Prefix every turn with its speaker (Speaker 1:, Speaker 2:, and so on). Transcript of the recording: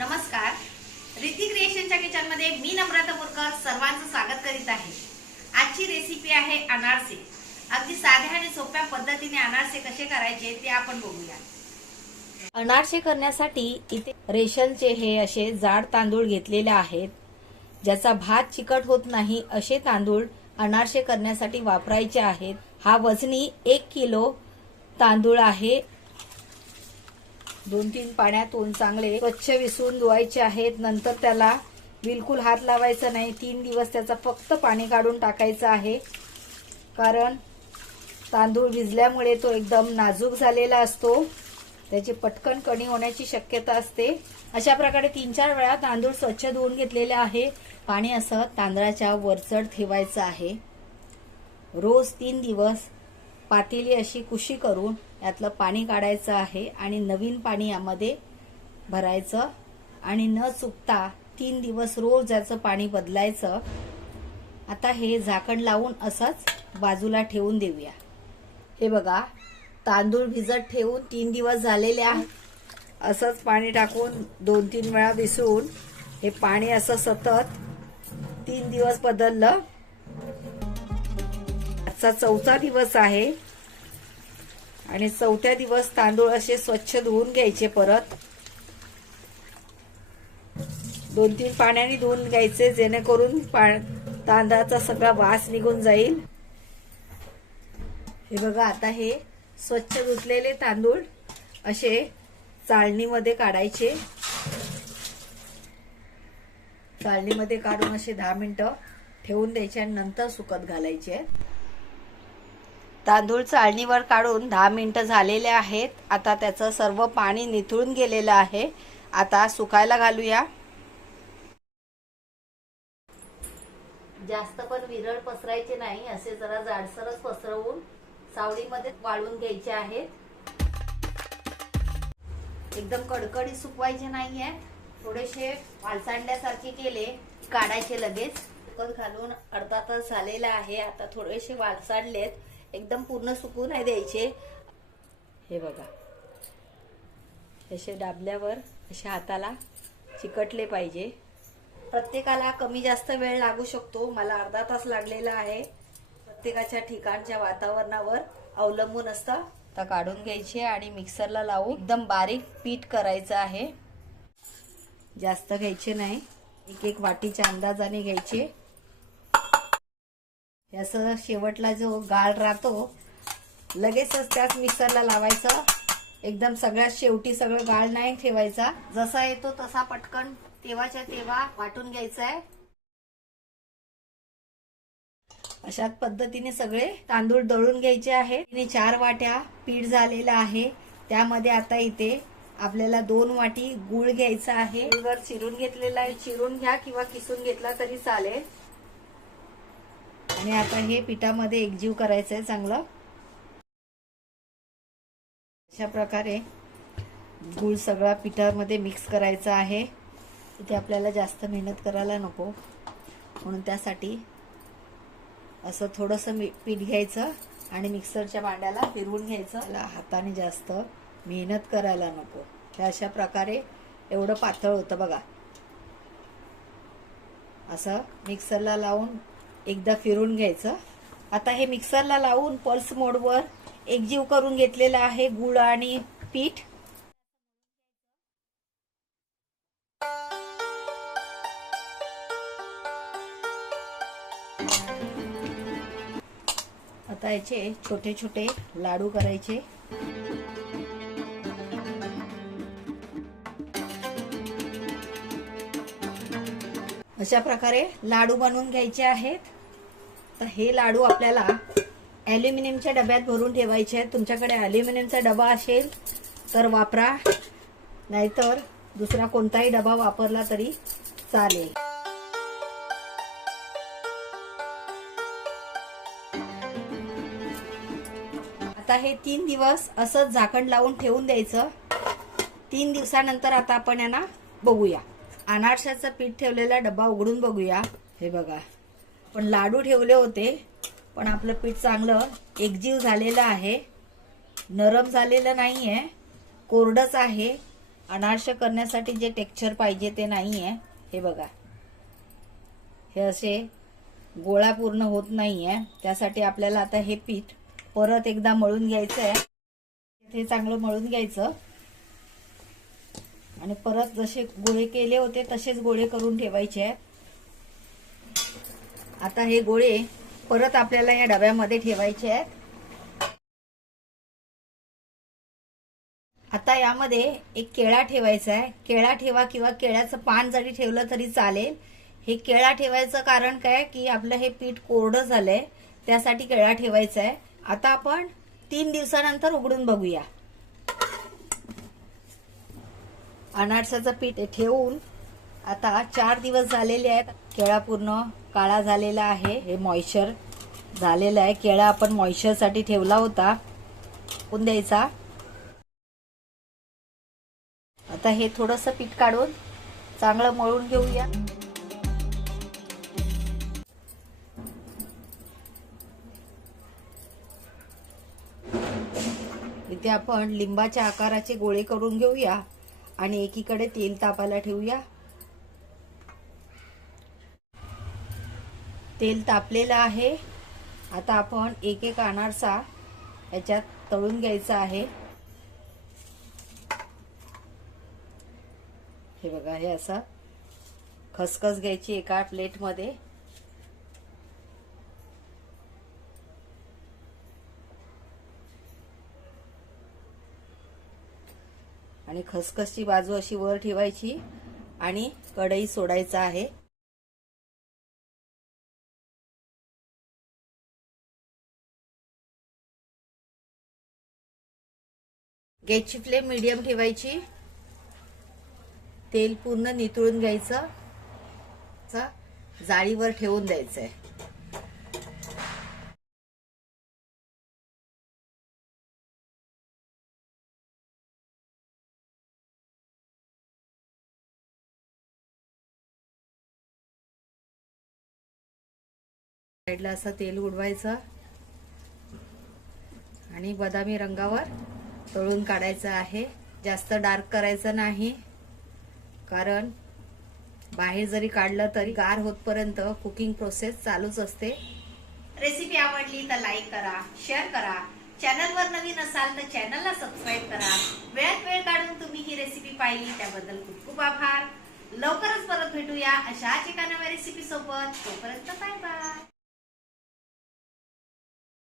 Speaker 1: नमस्कार. रिती क्रिएशनच्या किचनमध्ये मी नम्रता बोरकर सर्वांचं स्वागत करीत आहे. आजची रेसिपी आहे अनारसे. अगदी साध्या आणि सोप्या पद्धतीने अनारसे कसे करायचे ते आपण बघूया. अनारसे करण्यासाठी इथे रेशनचे हे असे जाड तांदूळ घेतलेले आहेत. ज्याचा भात चिकट होत नाही असे तांदूळ अनारसे करण्यासाठी वापरायचे आहेत. हा वजनी एक किलो तांदूळ आहे. दोन तीन पाण्यातून चांगले स्वच्छ विसरून धुवायचे आहेत. नंतर त्याला बिलकुल हात लावायचा नाही. तीन दिवस त्याचा फक्त पाणी काढून टाकायचं आहे. कारण तांदूळ भिजल्यामुळे तो एकदम नाजूक झालेला असतो. त्याची पटकन कणी होण्याची शक्यता असते. अशा प्रकारे तीन चार वेळा तांदूळ स्वच्छ धुवून घेतलेले आहे. पाणी असं तांदळाच्या वरचढ ठेवायचं आहे. रोज तीन दिवस पातेली अशी कुशी करून यातलं पाणी काढायचं आहे आणि नवीन पाणी यामध्ये भरायचं. आणि न चुकता तीन दिवस रोज याचं पाणी बदलायचं. आता हे झाकण लावून असंच बाजूला ठेवून देऊया. हे बघा तांदूळ भिजत ठेवून तीन दिवस झालेले आहेत असंच पाणी टाकून दोन तीन वेळा विसळून हे पाणी असं सतत तीन दिवस बदललं. आजचा चौथा दिवस आहे. आणि चौथ्या दिवस तांदूळ असे स्वच्छ धुवून घ्यायचे परत. दोन तीन पाण्याने धुवून घ्यायचे जेणेकरून पा- तांदळाचा सगळा वास निघून जाईल. हे बघा आता हे स्वच्छ धुतलेले तांदूळ असे चाळणीमध्ये काढायचे. चाळणीमध्ये काढून असे दहा मिनटं ठेवून द्यायचे आणि नंतर सुकत घालायचे. तांदूळ चाळणीवर काढून दहा मिनटं झालेले आहेत. आता त्याचं सर्व पाणी निथळून गेलेलं आहे. आता सुकायला घालूया. जास्त पण विरळ पसरायचे नाही असे जरा जाडसरच पसरवून सावलीमध्ये वाळून घ्यायचे आहेत. एकदम कडकडीत सुकवायचे नाहीये. थोडेसे वालसांड्यासारखे केले काढायचे लगेच. घालून अर्धा तास झालेला आहे. आता थोडेसे वालसाडलेत. एकदम पूर्ण सुकू नाही द्यायचे. हे बघा. असे दाबल्यावर असे हाताला चिकटले पाहिजे. प्रत्येकाला कमी जास्त वेळ लागू शकतो. मला अर्धा तास लागलेला आहे. प्रत्येकाच्या ठिकाणच्या वातावरणावर अवलंबून असतं. आता काढून घ्यायचे आणि मिक्सरला लावून एकदम बारीक पीठ करायचं आहे. जास्त घ्यायचे नाही. एक एक वाटीच्या अंदाजाने घ्यायचे. याचं शेवटला जो गाळ राहतो लगेचच त्याच मिक्सरला लावायचं. एकदम सगळ्यात शेवटी सगळं गाळ नाही ठेवायचा. जसा येतो तसा पटकन तेव्हाच्या तेव्हा वाटून घ्यायचा आहे अशाच पद्धतीने सगळे तांदूळ दळून घ्यायचे आहे तिने चार वाट्या पीठ झालेलं आहे. त्यामध्ये आता इथे आपल्याला दोन वाटी गुळ घ्यायचा आहे. गुळ चिरून घेतलेला आहे. चिरून घ्या किंवा किसून घेतला तरी चालेल. आणि आता हे पिठामध्ये एकजीव करायचं आहे चांगलं. अशा प्रकारे गुळ सगळा पिठामध्ये मिक्स करायचा आहे. इथे आपल्याला जास्त मेहनत करायला नको. म्हणून त्यासाठी असं थोडंसं मी पीठ घ्यायचं आणि मिक्सरच्या भांड्याला फिरवून घ्यायचं. त्याला हाताने जास्त मेहनत करायला नको. हे अशा प्रकारे एवढं पातळ होतं बघा. असं मिक्सरला लावून एकदा फिरून घ्यायचं. आता हे मिक्सरला लावून पल्स मोडवर एकजीव करून घेतलेलं आहे गुळ आणि पीठ. आता याचे छोटे छोटे लाडू करायचे. अशा प्रकारे लाडू बनवून घ्यायचे आहेत. तर हे लाडू आपल्याला ॲल्युमिनियमच्या डब्यात भरून ठेवायचे आहेत. तुमच्याकडे ॲल्युमिनियमचा डबा असेल तर वापरा. नाहीतर दुसरा कोणताही डबा वापरला तरी चालेल. आता हे तीन दिवस असंच झाकण लावून ठेवून द्यायचं. तीन दिवसानंतर आता आपण यांना बघूया. अनारशाचं पीठ ठेवलेला डबा उघडून बघूया. हे बघा. पण लाडू ठेवले होते पण आपलं पीठ चांगलं एकजीव झालेलं आहे. नरम झालेलं नाही आहे कोरडंच आहे. अनारश करण्यासाठी जे टेक्स्चर पाहिजे ते नाही आहे हे बघा. हे असे गोळा पूर्ण होत नाही आहे त्यासाठी आपल्याला आता हे पीठ परत एकदा मळून घ्यायचं आहे ते चांगलं मळून घ्यायचं. आणि परत जसे गोळे केले होते तसेच गोळे करून ठेवायचे. आहेत आता हे गोळे परत आपल्याला या डब्यामध्ये ठेवायचे आहेत. आता यामध्ये एक केळा ठेवायचा आहे. केळा ठेवा किंवा केळ्याचं पान जरी ठेवलं तरी चालेल. हे केळा ठेवायचं कारण काय? की आपलं हे पीठ कोरडं झालंय त्यासाठी केळा ठेवायचा आहे. आता आपण तीन दिवसानंतर उघडून बघूया. अनारसाचं पीठ ठेवून आता चार दिवस झालेले आहेत. केळा पूर्ण काळा झालेला आहे. हे मॉइश्चर झालेलं आहे. केळा आपण मॉइश्चरसाठी ठेवला होता. टाकून द्यायचा. आता हे थोडंसं पीठ काढून चांगलं मळून घेऊया. इथे आपण लिंबाच्या आकाराचे गोळे करून घेऊया. आणि एकीकडे तेल तापायला ठेवूया. तेल तापलेलं आहे. आता आपण एक एक अनारसा याच्यात तळून घ्यायचा आहे. हे बघा हे असं खसखस घ्यायची एका प्लेटमध्ये आणि खसखसची बाजू अशी वर ठेवायची आणि कढई सोडायचा आहे. गॅसची फ्लेम मीडियम ठेवायची. तेल पूर्ण नितळून घ्यायचं. जाळीवर ठेवून द्यायचंय. साईडला असं तेल उडवायचं. आणि बदामी रंगावर तळून काढायचं आहे. जास्त डार्क करायचं नाही. कारण बाहेर जरी काढलं तरी गार होतपर्यंत कुकिंग प्रोसेस चालूच असते. रेसिपी आवडली तर लाईक करा शेअर करा. चॅनलवर नवीन असाल तर चॅनलला सबस्क्राईब करा. वेळात वेळ काढून तुम्ही ही रेसिपी पाहिली त्याबद्दल खूप खूप आभार. लवकरच परत भेटूया अशाच एका नव्या रेसिपी सोबत. तोपर्यंत बाय बाय